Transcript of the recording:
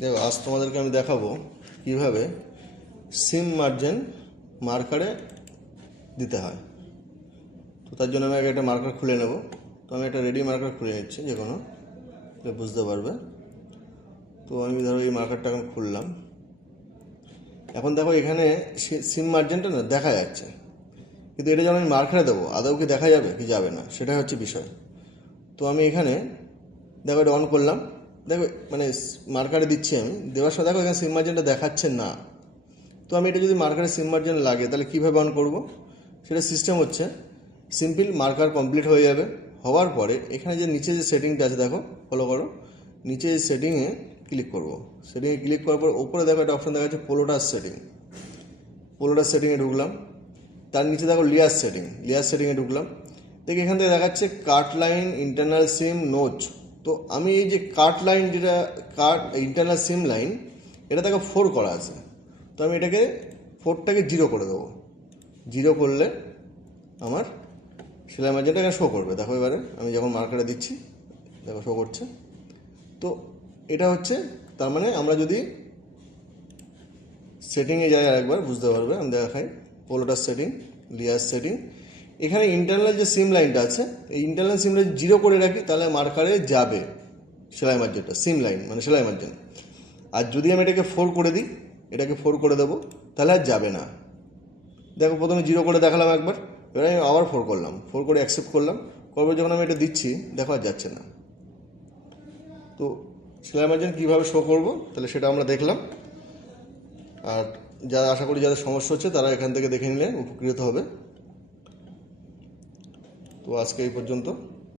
দেখো আজ তোমাদেরকে আমি দেখাবো কিভাবে সিম মার্জিন মার্কারে দিতে হয়। তো তার জন্য আমি আগে একটা মার্কার খুলে নেব। তো আমি একটা রেডি মার্কার খুলে নিচ্ছি, যে কোনো বুঝতে পারবে। তো আমি ধরো এই মার্কারটা এখন খুললাম। এখন দেখো এখানে সিম মার্জিনটা না দেখা যাচ্ছে, কিন্তু এটা যখন আমি মার্কারে দেবো আদৌ কি দেখা যাবে কি যাবে না, সেটাই হচ্ছে বিষয়। তো আমি এখানে দেখো এটা অন করলাম। দেখো মানে মার্কারে দিচ্ছি আমি, দেওয়ার সময় দেখো এখানে সিম মার্জিনটা দেখাচ্ছে না। তো আমি এটা যদি মার্কারে সিম মার্জিন লাগে তাহলে কীভাবে অন করব, সেটা সিস্টেম হচ্ছে সিম্পল। মার্কার কমপ্লিট হয়ে যাবে, হওয়ার পরে এখানে যে নিচে যে সেটিংটা আছে দেখো, ফলো করো। নিচে সেটিংয়ে ক্লিক করব। সেটিংয়ে ক্লিক করার পর ওপরে দেখো একটা অপশান দেখা যাচ্ছে পোলোটাস সেটিং। পোলোটাস সেটিংয়ে ঢুকলাম। তার নিচে দেখো লিয়ার সেটিং, লিয়ার সেটিংয়ে ঢুকলাম। দেখি এখান থেকে দেখাচ্ছে কাট লাইন ইন্টারনাল সিম নোচ। তো আমি এই যে কাট লাইন, যেটা কাট ইন্টারনাল সিম লাইন, এটা দেখো 4 করা আছে। তো আমি এটাকে 4টাকে 0 করে দেবো। 0 করলে আমার সেলাই মার্জিনটা এখানে শো করবে। দেখো এবারে আমি যখন মার্কারে দিচ্ছি দেখো শো করছে। তো এটা হচ্ছে, তার মানে আমরা যদি সেটিংয়ে যাই আরেকবার বুঝতে পারবে। আমি দেখাই পোলোটাস সেটিং, লিয়ার সেটিং। এখানে ইন্টারনাল যে সিম লাইনটা আছে, এই ইন্টারনাল সিম লাইন 0 করে রাখি, তাহলে মার্কারে যাবে সেলাই মার্জিনটা, সিম লাইন মানে সেলাই মার্জিন। আর যদি আমি এটাকে 4 করে দিই, এটাকে 4 করে দেবো, তাহলে আর যাবে না। দেখো প্রথমে 0 করে দেখালাম একবার, এবার আমি আবার 4 করলাম, 4 করে অ্যাকসেপ্ট করলাম। করবো যখন আমি এটা দিচ্ছি দেখো আর যাচ্ছে না। তো সেলাই মার্জিন কীভাবে শো করবো তাহলে সেটা আমরা দেখলাম। আর যারা আশা করি যাদের সমস্যা হচ্ছে তারা এখান থেকে দেখে নিলে উপকৃত হবে। তো আজকে এই পর্যন্ত।